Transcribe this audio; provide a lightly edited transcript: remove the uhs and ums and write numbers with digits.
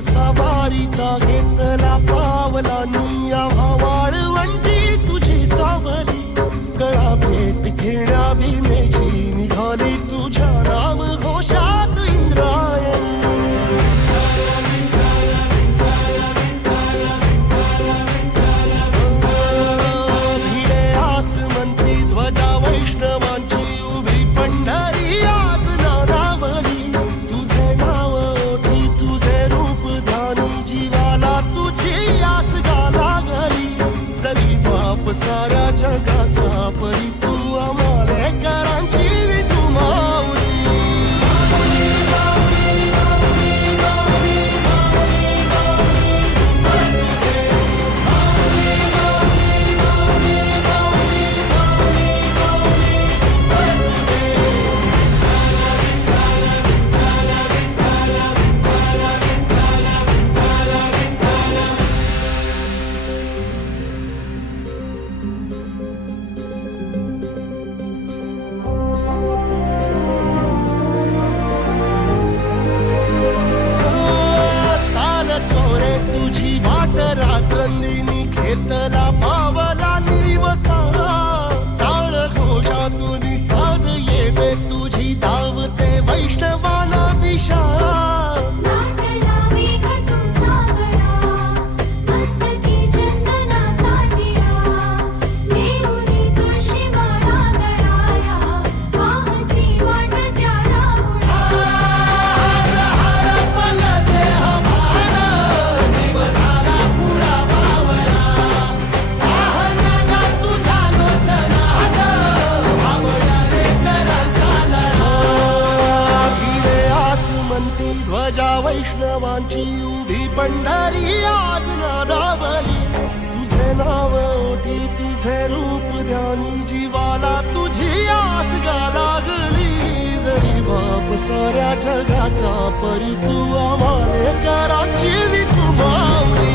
सवारीचा घेतला पावला निया वाळवंटी तुझी सावली गळा भेट घेण्या भीमेची निघाली तुझ्या राम घोषात इंद्रायणी भिडे आसमंती ध्वजा वैष्णवांची उभी पंढरी आज नारावली तुझे नाव ओठी तुझे रूप जीवाला तुझी आस गाला गली जरी बाप साऱ्या जगाचा परी तू आमालेकरांची तू माऊली रात्रंदिनी घेतला पावला निवसा टाळ घोषातून साध येते तुझी धावते वैष्णवाला दिशा ध्वजा वैष्णवांची उभी पंढरी आज नादावली तुझे नाव ओठी तुझे रूप ध्यानी जीवाला तुझी आस गा लागली जरी बाप साऱ्या जगाचा परी तू आमालेकरांची तू माऊली